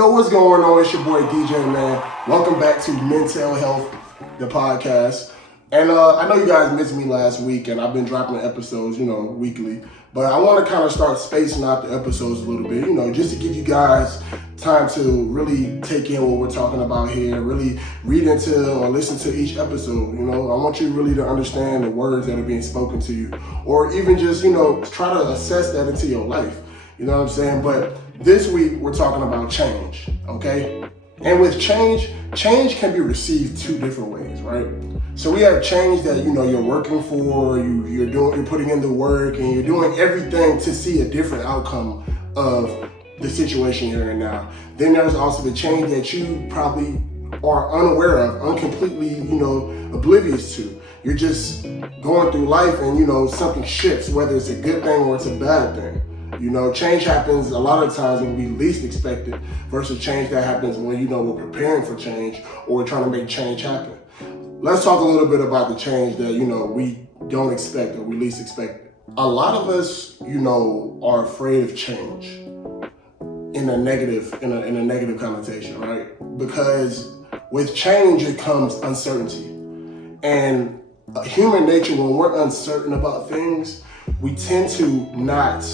Yo, what's going on? It's your boy DJ, man. Welcome back to Mental Health, the podcast. And I know you guys missed me last week, and I've been dropping episodes, weekly. But I want to kind of start spacing out the episodes a little bit, just to give you guys time to really take in what we're talking about here, really read into or listen to each episode. I want you really to understand the words that are being spoken to you, or even just, try to assess that into your life. You know what I'm saying? But this week, we're talking about change, okay? And with change can be received two different ways, right? So we have change that, you're working for, you're putting in the work, and you're doing everything to see a different outcome of the situation you're in now. Then there's also the change that you probably are unaware of, uncompletely, oblivious to. You're just going through life and, something shifts, whether it's a good thing or it's a bad thing. Change happens a lot of times when we least expect it versus change that happens when, we're preparing for change or we're trying to make change happen. Let's talk a little bit about the change that, we don't expect or we least expect it. A lot of us, are afraid of change in a negative connotation, right? Because with change, it comes uncertainty. And human nature, when we're uncertain about things, we tend to not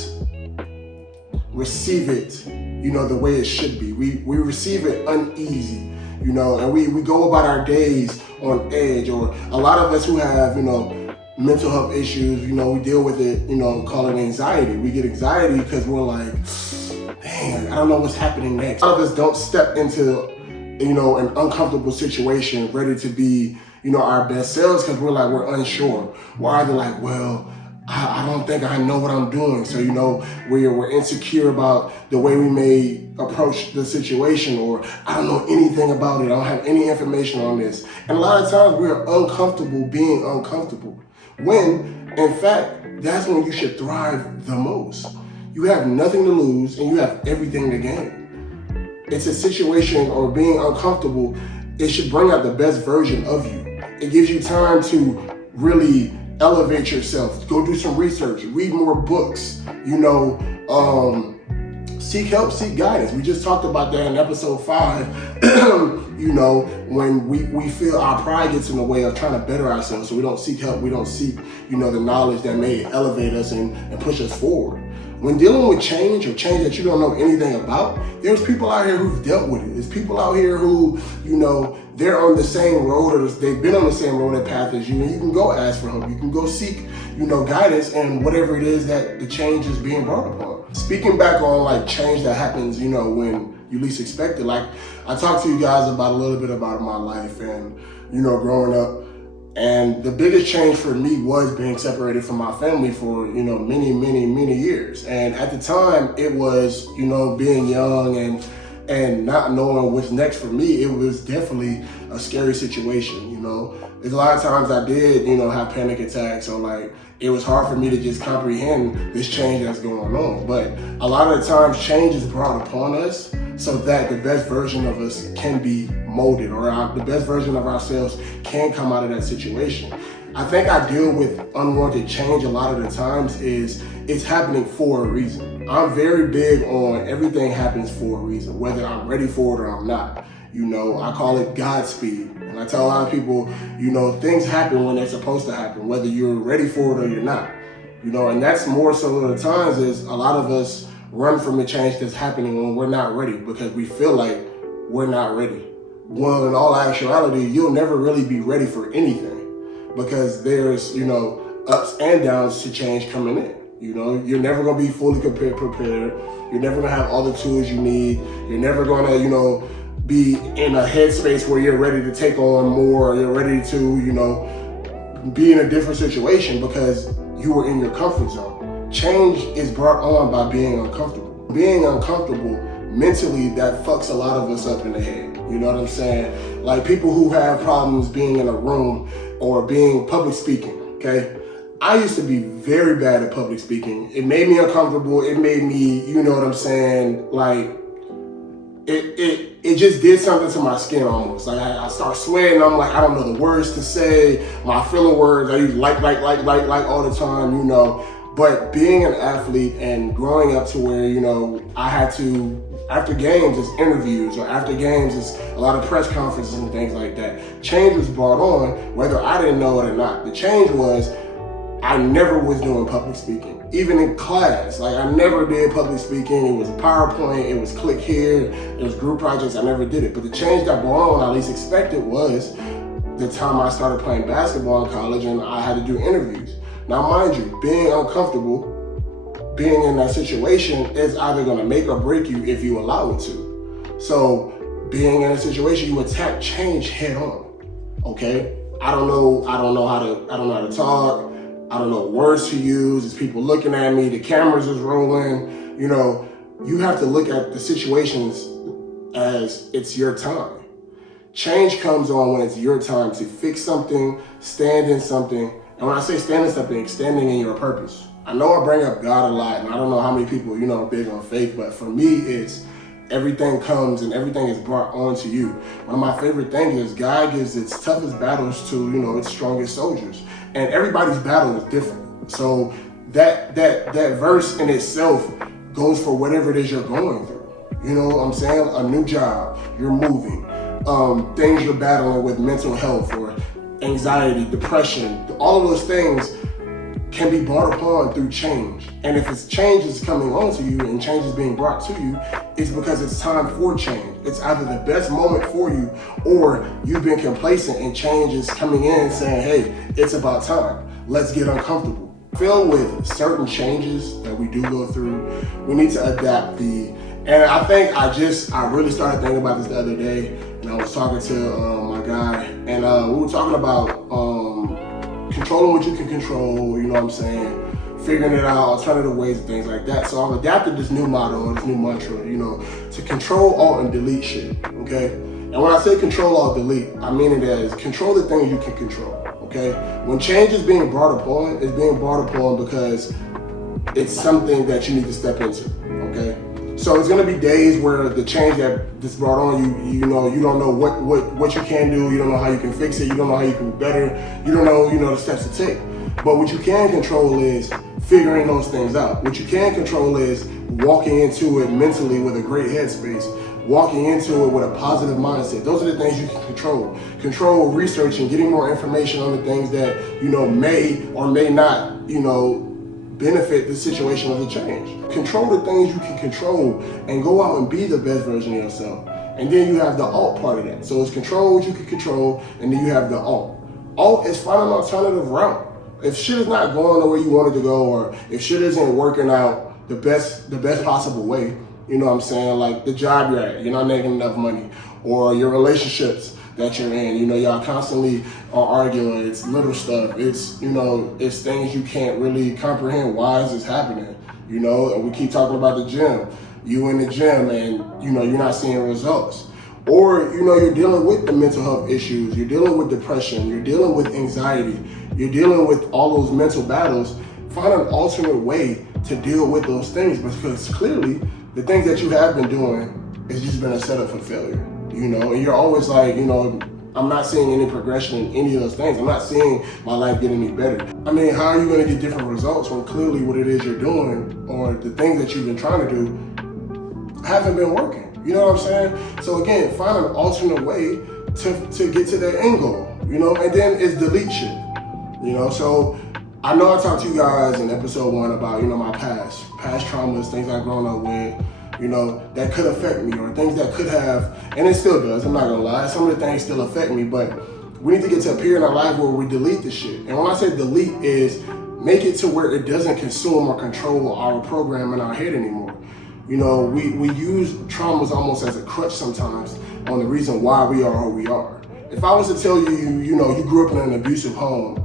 receive it, the way it should be. We receive it uneasy, and we go about our days on edge. Or a lot of us who have, mental health issues, we deal with it, call it anxiety. We get anxiety because we're like, dang, I don't know what's happening next. A lot of us don't step into, an uncomfortable situation ready to be, our best selves because we're unsure. We're either like, well, I don't think I know what I'm doing. So, we're insecure about the way we may approach the situation, or I don't know anything about it. I don't have any information on this. And a lot of times we're uncomfortable being uncomfortable. When, in fact, that's when you should thrive the most. You have nothing to lose and you have everything to gain. It's a situation or being uncomfortable. It should bring out the best version of you. It gives you time to really elevate yourself, go do some research, read more books, seek help, seek guidance. We just talked about that in episode 5, when we feel our pride gets in the way of trying to better ourselves. So we don't seek help, we don't seek, the knowledge that may elevate us and push us forward. When dealing with change or change that you don't know anything about, there's people out here who've dealt with it. There's people out here who, they're on the same road or they've been on the same road and path as you, and you can go ask for help. You can go seek, guidance and whatever it is that the change is being brought upon. Speaking back on change that happens, when you least expect it, I talked to you guys about a little bit about my life and, growing up. And the biggest change for me was being separated from my family for, many years. And at the time it was, being young and not knowing what's next for me, it was definitely a scary situation, There's a lot of times I did, have panic attacks, or it was hard for me to just comprehend this change that's going on. But a lot of the times change is brought upon us so that the best version of us can be molded, or the best version of ourselves can come out of that situation. I think I deal with unwanted change a lot of the times is it's happening for a reason. I'm very big on everything happens for a reason, whether I'm ready for it or I'm not. I call it Godspeed. And I tell a lot of people, things happen when they're supposed to happen, whether you're ready for it or you're not. And that's more so of the times is a lot of us run from the change that's happening when we're not ready because we feel like we're not ready. Well, in all actuality, you'll never really be ready for anything because there's, ups and downs to change coming in. You're never going to be fully prepared. You're never going to have all the tools you need. You're never going to, be in a headspace where you're ready to take on more. You're ready to, be in a different situation because you were in your comfort zone. Change is brought on by being uncomfortable. Being uncomfortable mentally, that fucks a lot of us up in the head. You know what I'm saying? People who have problems being in a room or being public speaking, okay? I used to be very bad at public speaking. It made me uncomfortable. It made me, it just did something to my skin almost. I start sweating. I'm I don't know the words to say. My filler words, I use like all the time, But being an athlete and growing up to where, I had to After games, it's interviews, or after games, it's a lot of press conferences and things like that. Change was brought on, whether I didn't know it or not. The change was, I never was doing public speaking. Even in class, like I never did public speaking. It was PowerPoint, it was click here, it was group projects, I never did it. But the change that brought on, I at least expected, was the time I started playing basketball in college and I had to do interviews. Now mind you, being uncomfortable, being in that situation is either gonna make or break you if you allow it to. So being in a situation, you attack change head on, okay? I don't know how to talk. I don't know what words to use. There's people looking at me. The cameras is rolling. You know, you have to look at the situations as it's your time. Change comes on when it's your time to fix something, stand in something. And when I say stand in something, standing in your purpose. I know I bring up God a lot, and I don't know how many people, you know, are big on faith, but for me, it's everything comes and everything is brought onto you. One of my favorite things is God gives its toughest battles to, you know, its strongest soldiers. And everybody's battle is different. So that verse in itself goes for whatever it is you're going through. You know what I'm saying? A new job, you're moving, things you're battling with, mental health or anxiety, depression, all of those things can be brought upon through change. And if it's change is coming onto you and change is being brought to you, it's because it's time for change. It's either the best moment for you or you've been complacent and change is coming in saying, hey, it's about time. Let's get uncomfortable. Filled with certain changes that we do go through, we need to adapt and I think I really started thinking about this the other day, and I was talking to my guy, and we were talking about controlling what you can control, you know what I'm saying? Figuring it out, alternative ways and things like that. So I've adapted this new motto, this new mantra, you know, to control, alt, and delete shit, okay? And when I say control, alt, delete, I mean it as control the things you can control, okay? When change is being brought upon, it's being brought upon because it's something that you need to step into, okay? So it's gonna be days where the change that's brought on you know, you don't know what you can do, you don't know how you can fix it, you don't know how you can be better, you don't know, you know, the steps to take. But what you can control is figuring those things out. What you can control is walking into it mentally with a great headspace, walking into it with a positive mindset. Those are the things you can control. Control researching, getting more information on the things that, you know, may or may not, you know, benefit the situation of the change. Control the things you can control and go out and be the best version of yourself. And then you have the alt part of that. So it's control what you can control, and then you have the alt. Alt is find an alternative route. If shit is not going the way you want it to go, or if shit isn't working out the best possible way, you know what I'm saying? Like the job you're at, you're not making enough money, or your relationships that you're in, you know, y'all constantly are arguing. It's little stuff. It's, you know, it's things you can't really comprehend. Why is this happening? You know, and we keep talking about the gym. You in the gym and, you know, you're not seeing results. Or, you know, you're dealing with the mental health issues. You're dealing with depression. You're dealing with anxiety. You're dealing with all those mental battles. Find an alternate way to deal with those things, because clearly the things that you have been doing has just been a setup for failure. You know, and you're always like, you know, I'm not seeing any progression in any of those things. I'm not seeing my life get any better. I mean, how are you going to get different results when clearly what it is you're doing or the things that you've been trying to do haven't been working? You know what I'm saying? So again, find an alternate way to get to that end goal, you know, and then it's delete shit, you know? So I know I talked to you guys in episode 1 about, you know, my past traumas, things I've grown up with, you know, that could affect me, or things that could have, and it still does, I'm not gonna lie, some of the things still affect me, but we need to get to a period in our life where we delete the shit. And when I say delete is make it to where it doesn't consume or control our program in our head anymore. You know, we use traumas almost as a crutch sometimes on the reason why we are who we are. If I was to tell you, you know, you grew up in an abusive home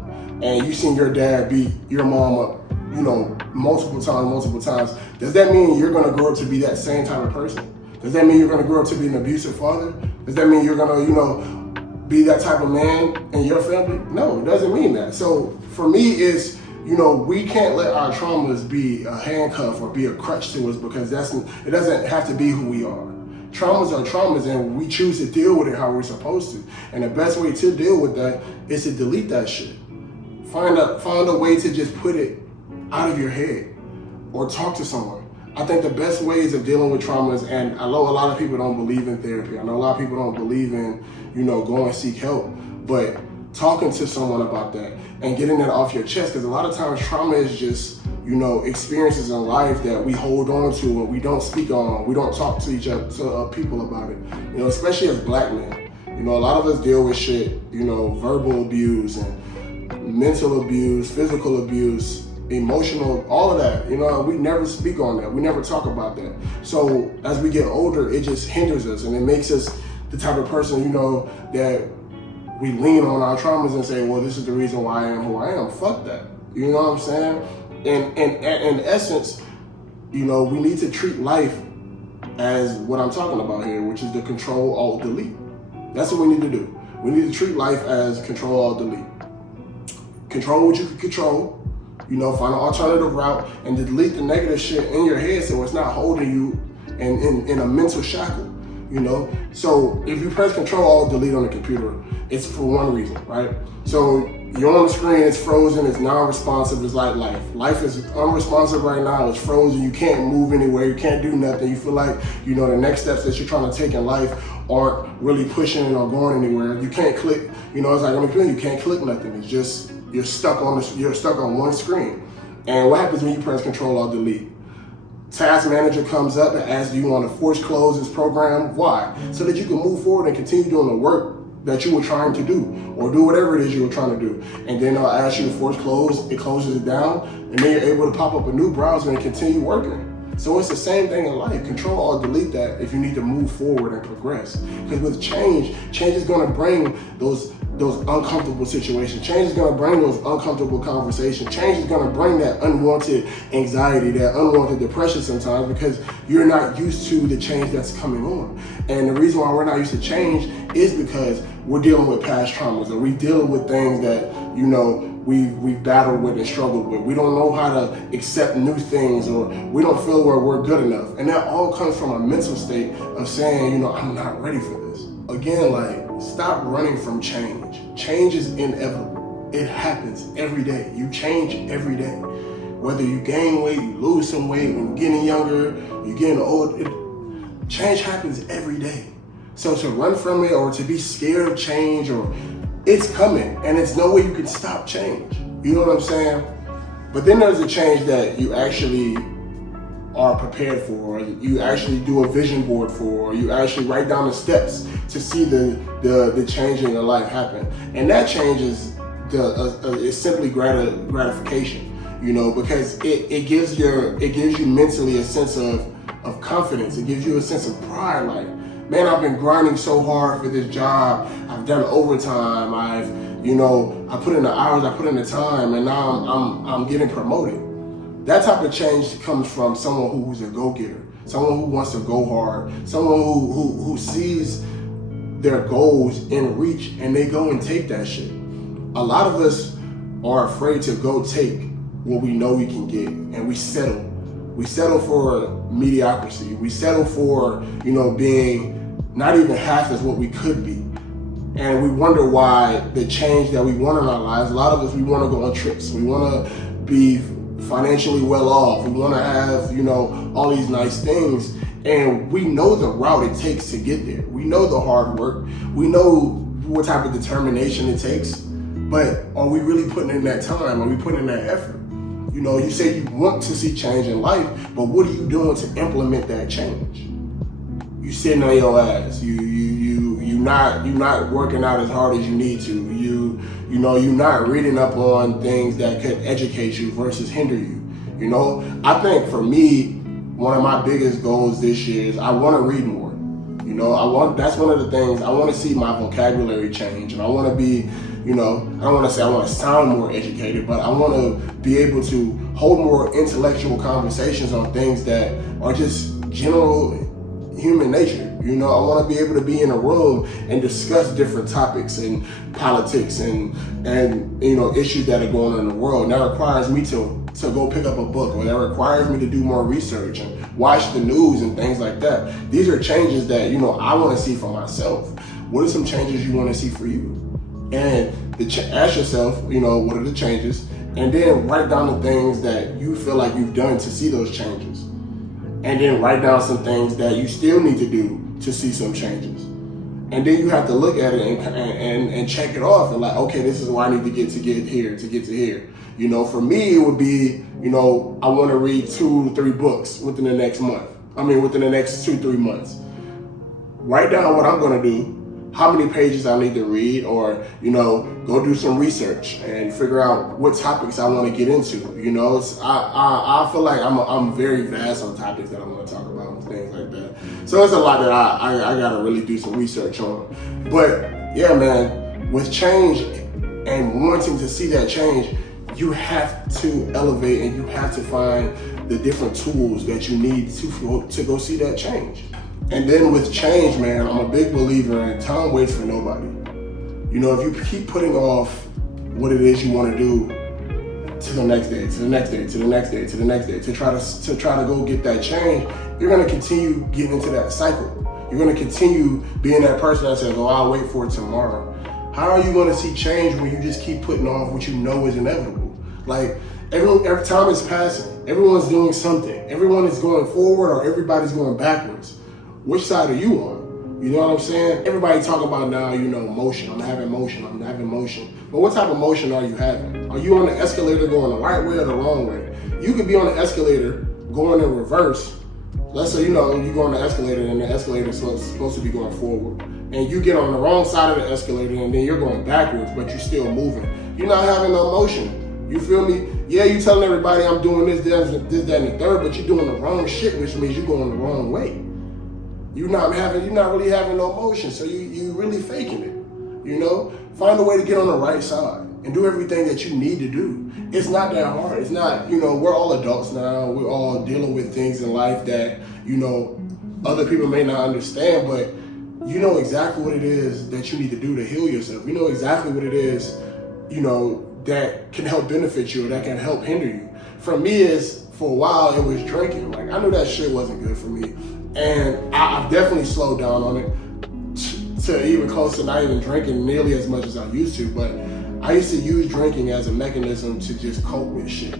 and you seen your dad beat your mom up, you know, multiple times, does that mean you're gonna grow up to be that same type of person? Does that mean you're gonna grow up to be an abusive father? Does that mean you're gonna, you know, be that type of man in your family? No, it doesn't mean that. So for me, it's, you know, we can't let our traumas be a handcuff or be a crutch to us, because it doesn't have to be who we are. Traumas are traumas, and we choose to deal with it how we're supposed to. And the best way to deal with that is to delete that shit. Find a way to just put it out of your head, or talk to someone. I think the best ways of dealing with traumas, and I know a lot of people don't believe in therapy. I know a lot of people don't believe in, going and seek help, but talking to someone about that and getting that off your chest, because a lot of times trauma is just, experiences in life that we hold on to and we don't speak on. We don't talk to each other, to people about it, especially as Black men. A lot of us deal with shit, verbal abuse and mental abuse, physical abuse, emotional, all of that. We never speak on that. We never talk about that. So as we get older, it just hinders us, and it makes us the type of person, that we lean on our traumas and say, well, this is the reason why I am who I am. Fuck that. You know what I'm saying? And in essence, we need to treat life as what I'm talking about here, which is the Control Alt Delete. That's what we need to do. We need to treat life as Control Alt Delete. Control what you can control. Find an alternative route and delete the negative shit in your head so it's not holding you in a mental shackle. So if you press Control Alt Delete on the computer, it's for one reason, right? So you're on the screen, it's frozen, it's non-responsive, it's like life. Life is unresponsive right now, it's frozen, you can't move anywhere, you can't do nothing. You feel like, the next steps that you're trying to take in life aren't really pushing or going anywhere. You can't click, it's like on the screen, you can't click nothing. It's just, you're stuck on one screen. And what happens when you press Control Alt Delete? Task Manager comes up and asks you want to force close this program. Why? So that you can move forward and continue doing the work that you were trying to do, or do whatever it is you were trying to do. And then I'll ask you to force close, it closes it down, and then you're able to pop up a new browser and continue working. So it's the same thing in life. Control Alt Delete that if you need to move forward and progress. Because with change is gonna bring those uncomfortable situations. Change is gonna bring those uncomfortable conversations. Change is gonna bring that unwanted anxiety, that unwanted depression sometimes, because you're not used to the change that's coming on. And the reason why we're not used to change is because we're dealing with past traumas, or we're dealing with things that, we've battled with and struggled with. We don't know how to accept new things, or we don't feel where we're good enough. And that all comes from a mental state of saying, I'm not ready for this. Again, stop running from change. Change is inevitable. It happens every day. You change every day. Whether you gain weight, you lose some weight, when you're getting younger, you're getting old, change happens every day. So to run from it, or to be scared of change, or it's coming, and it's no way you can stop change. You know what I'm saying? But then there's a change that you actually are prepared for, or you actually do a vision board for, or you actually write down the steps to see the change in your life happen. And that change is simply gratification, because it gives you mentally a sense of confidence. It gives you a sense of pride, like, man, I've been grinding so hard for this job. I've done overtime. I put in the hours, I put in the time, and now I'm getting promoted. That type of change comes from someone who's a go-getter, someone who wants to go hard, someone who sees their goals in reach and they go and take that shit. A lot of us are afraid to go take what we know we can get, and we settle. We settle for mediocrity. We settle for, being not even half as what we could be. And we wonder why the change that we want in our lives, a lot of us, we want to go on trips. We want to be financially well off. We want to have, all these nice things. And we know the route it takes to get there. We know the hard work. We know what type of determination it takes. But are we really putting in that time? Are we putting in that effort? You say you want to see change in life, but what are you doing to implement that change? You sitting on your ass. You not working out as hard as you need to. You're not reading up on things that could educate you versus hinder you. I think for me, one of my biggest goals this year is I want to read more. That's one of the things. I want to see my vocabulary change, and I want to be, I don't want to say I want to sound more educated, but I want to be able to hold more intellectual conversations on things that are just general human nature. I want to be able to be in a room and discuss different topics and politics and issues that are going on in the world. And that requires me to go pick up a book, or that requires me to do more research and watch the news and things like that. These are changes that, I want to see for myself. What are some changes you want to see for you? And ask yourself, what are the changes? And then write down the things that you feel like you've done to see those changes. and then write down some things that you still need to do to see some changes. And then you have to look at it and check it off and like, okay, this is where I need to get here, to get to here. You know, for me, it would be, you know, I want to read 2 to 3 books within the next month. Within the next 2 to 3 months. Write down what I'm going to do, how many pages I need to read, or, you know, go do some research and figure out what topics I want to get into. You know, I feel like I'm very vast on topics that I want to talk about and things like that. So it's a lot that I got to really do some research on. But yeah, man, with change and wanting to see that change, you have to elevate and you have to find the different tools that you need to go see that change. And then with change, man, I'm a big believer in time waits for nobody. You know, if you keep putting off what it is you want to do to the next day, to the next day, to the next day, to the next day, to try to go get that change, you're going to continue getting into that cycle. You're going to continue being that person that says, oh, I'll wait for it tomorrow. How are you going to see change when you just keep putting off what you know is inevitable? Like, every time is passing. Everyone's doing something. Everyone is going forward or everybody's going backwards. Which side are you on? You know what I'm saying? Everybody talk about now, you know, motion. I'm having motion. But what type of motion are you having? Are you on the escalator going the right way or the wrong way? You could be on the escalator going in reverse. Let's say, you know, you go on the escalator and the escalator is supposed to be going forward. And you get on the wrong side of the escalator and then you're going backwards, but you're still moving. You're not having no motion. You feel me? Yeah, you telling everybody I'm doing this, that, and the third, but you're doing the wrong shit, which means you're going the wrong way. You're not really having no motion, so you really faking it. You know, find a way to get on the right side and do everything that you need to do. It's not that hard. It's not, you know, we're all adults now. We're all dealing with things in life that, you know, other people may not understand, but you know exactly what it is that you need to do to heal yourself. You know exactly what it is, you know, that can help benefit you or that can help hinder you. For me, for a while, it was drinking. Like, I knew that shit wasn't good for me. And I've definitely slowed down on it to even close to not even drinking nearly as much as I used to. But I used to use drinking as a mechanism to just cope with shit.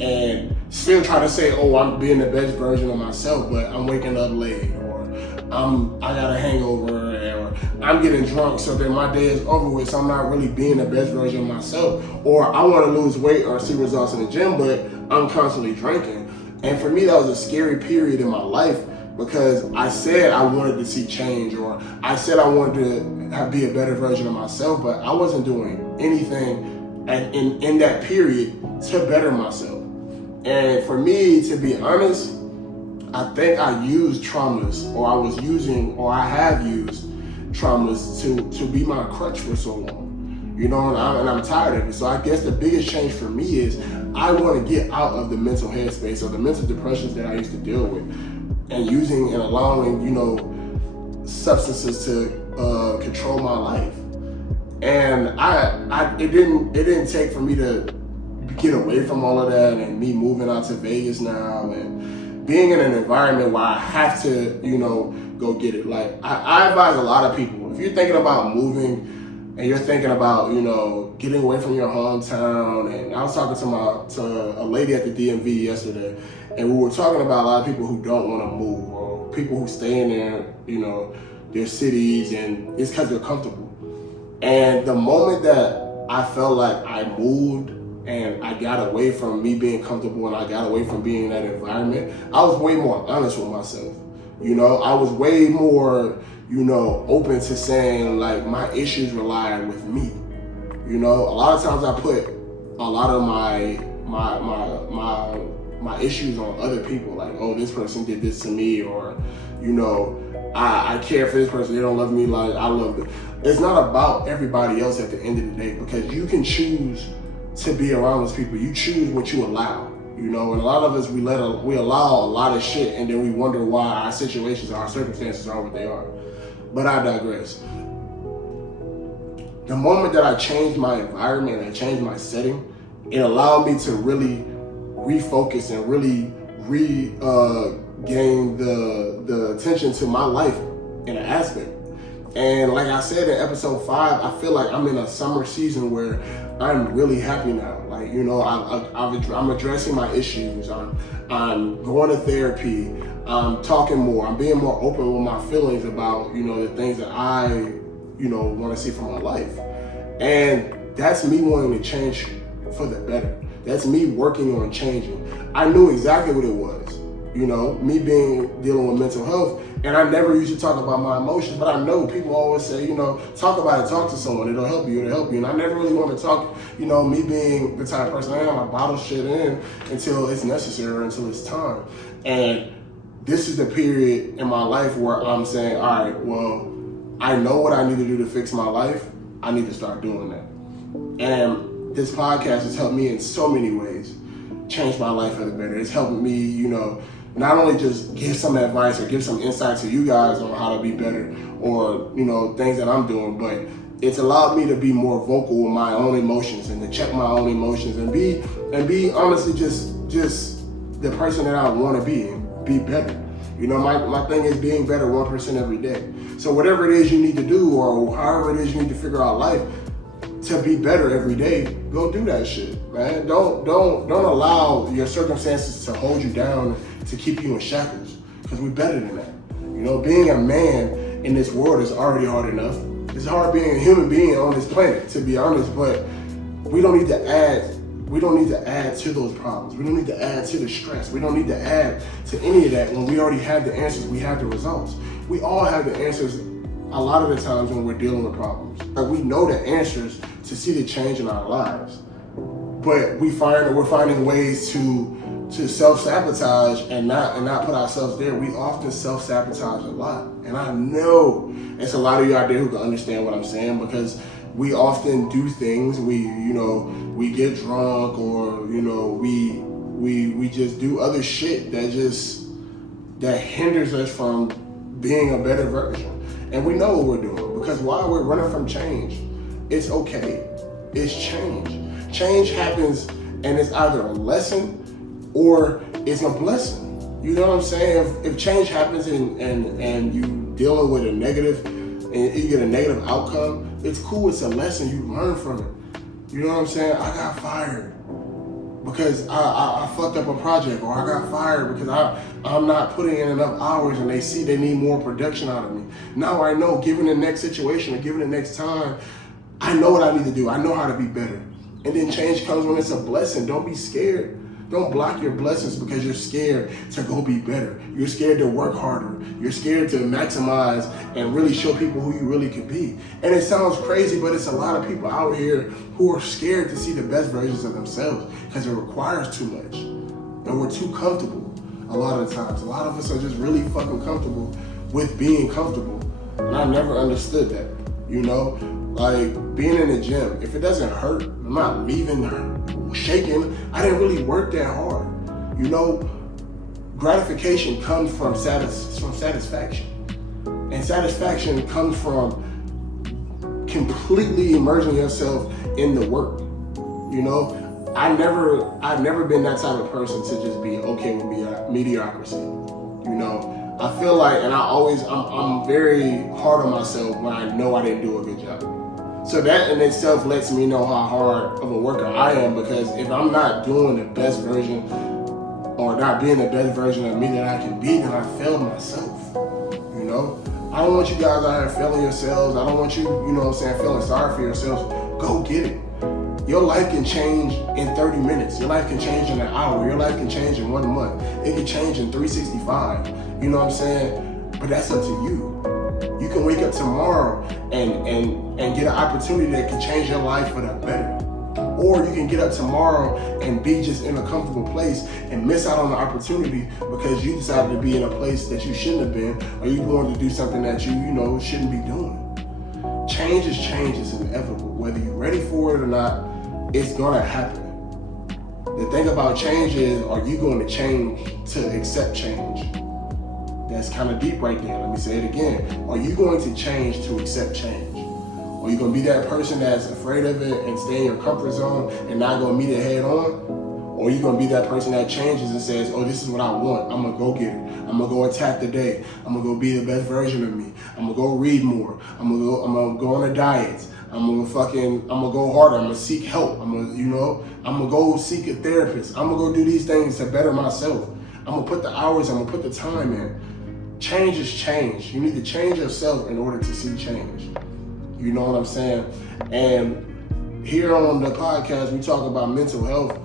And still try to say, oh, I'm being the best version of myself, but I'm waking up late, or I got a hangover, or I'm getting drunk so that my day is over with, so I'm not really being the best version of myself. Or I want to lose weight or see results in the gym, but I'm constantly drinking. And for me, that was a scary period in my life, because I said I wanted to see change, or I said I wanted to be a better version of myself, but I wasn't doing anything in that period to better myself. And for me, to be honest, I think I used traumas, or I have used traumas to be my crutch for so long. You know, and I'm tired of it. So I guess the biggest change for me is I want to get out of the mental headspace or the mental depressions that I used to deal with, and using and allowing, you know, substances to control my life. And it didn't take for me to get away from all of that, and me moving out to Vegas now and being in an environment where I have to, you know, go get it. Like, I advise a lot of people, if you're thinking about moving and you're thinking about, you know, getting away from your hometown, and I was talking to a lady at the DMV yesterday, and we were talking about a lot of people who don't want to move, or people who stay in their, you know, their cities, and it's because they're comfortable. And the moment that I felt like I moved and I got away from me being comfortable and I got away from being in that environment, I was way more honest with myself. You know, I was way more, you know, open to saying, like, my issues rely with me. You know, a lot of times I put a lot of my issues on other people, like, oh, this person did this to me, or, you know, I care for this person, they don't love me like I love them. It's not about everybody else at the end of the day, because you can choose to be around those people. You choose what you allow, you know, and a lot of us, we allow a lot of shit, and then we wonder why our situations, our circumstances are what they are. But I digress. The moment that I changed my environment and I changed my setting, it allowed me to really refocus and really gain the attention to my life in an aspect. And like I said in episode 5, I feel like I'm in a summer season where I'm really happy now. Like, you know, I'm addressing my issues. I'm going to therapy. I'm talking more. I'm being more open with my feelings about, the things that I, want to see from my life. And that's me wanting to change for the better. That's me working on changing. I knew exactly what it was, me dealing with mental health. And I never used to talk about my emotions, but I know people always say, talk about it, talk to someone, it'll help you. And I never really want to talk, me being the type of person I am, I bottle shit in until it's necessary or until it's time. And this is the period in my life where I'm saying, all right, well, I know what I need to do to fix my life. I need to start doing that. And this podcast has helped me in so many ways change my life for the better. It's helped me, not only just give some advice or give some insight to you guys on how to be better or, things that I'm doing, but it's allowed me to be more vocal with my own emotions and to check my own emotions and be honestly just the person that I want to be and be better. My thing is being better 1% every day. So whatever it is you need to do or however it is you need to figure out life to be better every day, go do that shit, man. Don't allow your circumstances to hold you down, to keep you in shackles, because we're better than that. Being a man in this world is already hard enough. It's hard being a human being on this planet, to be honest, but we don't need to add to those problems. We don't need to add to the stress. We don't need to add to any of that when we already have the answers, we have the results. We all have the answers a lot of the times when we're dealing with problems. Like, we know the answers to see the change in our lives, but we're finding ways to self-sabotage and not put ourselves there. We often self-sabotage a lot. And I know it's a lot of you out there who can understand what I'm saying, because we often do things, we get drunk or, we just do other shit that hinders us from being a better version. And we know what we're doing, because while we're running from change, it's okay. It's change. Change happens, and it's either a lesson or it's a blessing. You know what I'm saying? If change happens and you dealing with a negative, and you get a negative outcome, it's cool. It's a lesson. You learn from it. You know what I'm saying? I got fired because I fucked up a project, or I got fired because I'm not putting in enough hours and they see they need more production out of me. Now I know, given the next situation or given the next time, I know what I need to do. I know how to be better. And then change comes when it's a blessing. Don't be scared. Don't block your blessings because you're scared to go be better. You're scared to work harder. You're scared to maximize and really show people who you really could be. And it sounds crazy, but it's a lot of people out here who are scared to see the best versions of themselves because it requires too much. And we're too comfortable a lot of times. A lot of us are just really fucking comfortable with being comfortable. And I never understood that, Like, being in the gym, if it doesn't hurt, I'm not leaving shaking. I didn't really work that hard. Gratification comes from satisfaction. And satisfaction comes from completely immersing yourself in the work. I've never been that type of person to just be okay with mediocrity. I feel like, and I'm very hard on myself when I know I didn't do a good job. So that in itself lets me know how hard of a worker I am, because if I'm not doing the best version or not being the best version of me that I can be, then I failed myself. I don't want you guys out here failing yourselves. I don't want you, feeling sorry for yourselves. Go get it. Your life can change in 30 minutes. Your life can change in an hour. Your life can change in 1 month. It can change in 365. You know what I'm saying? But that's up to you. You can wake up tomorrow and get an opportunity that can change your life for the better. Or you can get up tomorrow and be just in a comfortable place and miss out on the opportunity because you decided to be in a place that you shouldn't have been, or you wanted to do something that you shouldn't be doing. Change is inevitable. Whether you're ready for it or not, it's gonna happen. The thing about change is, are you going to change to accept change? That's kind of deep right there. Let me say it again. Are you going to change to accept change? Are you going to be that person that's afraid of it and stay in your comfort zone and not going to meet it head on? Or are you going to be that person that changes and says, oh, this is what I want. I'm going to go get it. I'm going to go attack the day. I'm going to go be the best version of me. I'm going to go read more. I'm going to go on a diet. I'm going to go harder. I'm going to seek help. I'm going to go seek a therapist. I'm going to go do these things to better myself. I'm gonna put the hours, I'm gonna put the time in. Change is change. You need to change yourself in order to see change. You know what I'm saying? And here on the podcast, we talk about mental health.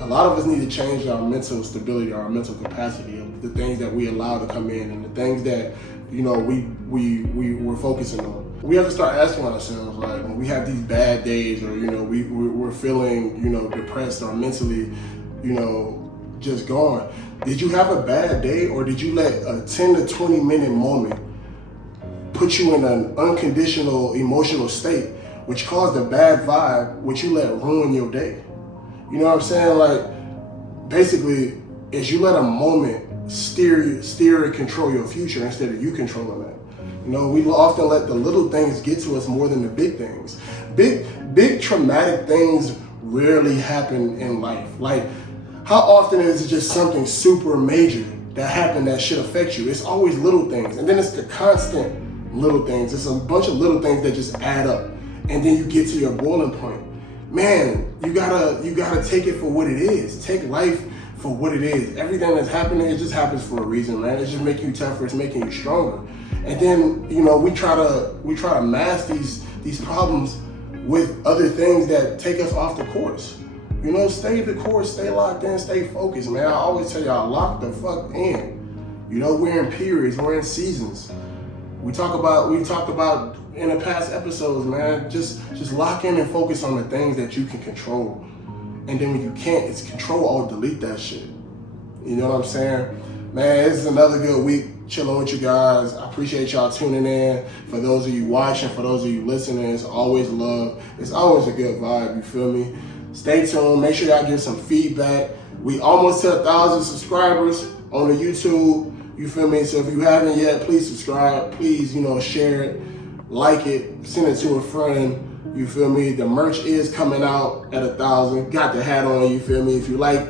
A lot of us need to change our mental stability, our mental capacity, of the things that we allow to come in and the things that, you know, we're focusing on. We have to start asking ourselves, like, when we have these bad days, or, you know, we're feeling, you know, depressed or mentally, you know, just gone. Did you have a bad day, or did you let a 10 to 20 minute moment put you in an unconditional emotional state, which caused a bad vibe, which you let ruin your day? You know what I'm saying? Like, basically, is you let a moment steer and control your future instead of you controlling that. You know, we often let the little things get to us more than the big things. Big traumatic things rarely happen in life. Like, how often is it just something super major that happened that should affect you? It's always little things. And then it's the constant little things. It's a bunch of little things that just add up. And then you get to your boiling point. Man, you gotta take it for what it is. Take life for what it is. Everything that's happening, it just happens for a reason, man. It's just making you tougher, it's making you stronger. And then, you know, we try to mask these problems with other things that take us off the course. You know, stay the course, stay locked in, stay focused, man. I always tell y'all, lock the fuck in. You know, we're in periods, we're in seasons. We talked about in the past episodes, man, just lock in and focus on the things that you can control. And then when you can't, it's control or delete that shit. You know what I'm saying? Man, this is another good week chilling with you guys. I appreciate y'all tuning in. For those of you watching, for those of you listening, it's always love. It's always a good vibe, you feel me? Stay tuned. Make sure y'all give some feedback. We almost hit 1,000 subscribers on the YouTube. You feel me? So if you haven't yet, please subscribe. Please, you know, share it, like it, send it to a friend. You feel me? The merch is coming out at 1,000. Got the hat on, you feel me? If you like,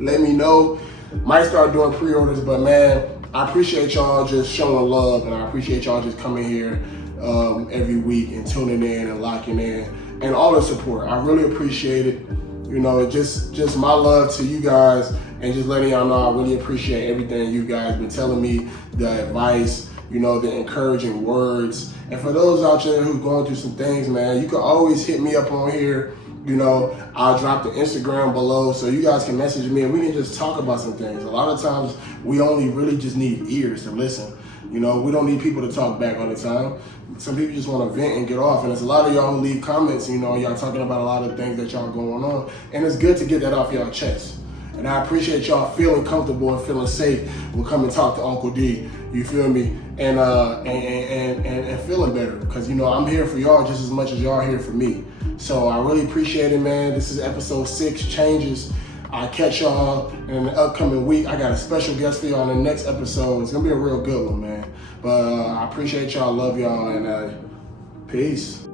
let me know. Might start doing pre-orders, but man, I appreciate y'all just showing love, and I appreciate y'all just coming here every week and tuning in and locking in and all the support. I really appreciate it. You know, just my love to you guys, and just letting y'all know I really appreciate everything you guys been telling me, the advice, you know, the encouraging words. And for those out there who's going through some things, man, you can always hit me up on here. You know, I'll drop the Instagram below so you guys can message me and we can just talk about some things. A lot of times we only really just need ears to listen. You know, we don't need people to talk back all the time. Some people just want to vent and get off. And there's a lot of y'all who leave comments, you know, y'all talking about a lot of things that y'all going on. And it's good to get that off y'all chest. And I appreciate y'all feeling comfortable and feeling safe when come and talk to Uncle D. You feel me? And feeling better. Because, you know, I'm here for y'all just as much as y'all here for me. So I really appreciate it, man. This is episode 6, Changes. I'll catch y'all in the upcoming week. I got a special guest for y'all in the next episode. It's going to be a real good one, man. But I appreciate y'all, love y'all, and peace.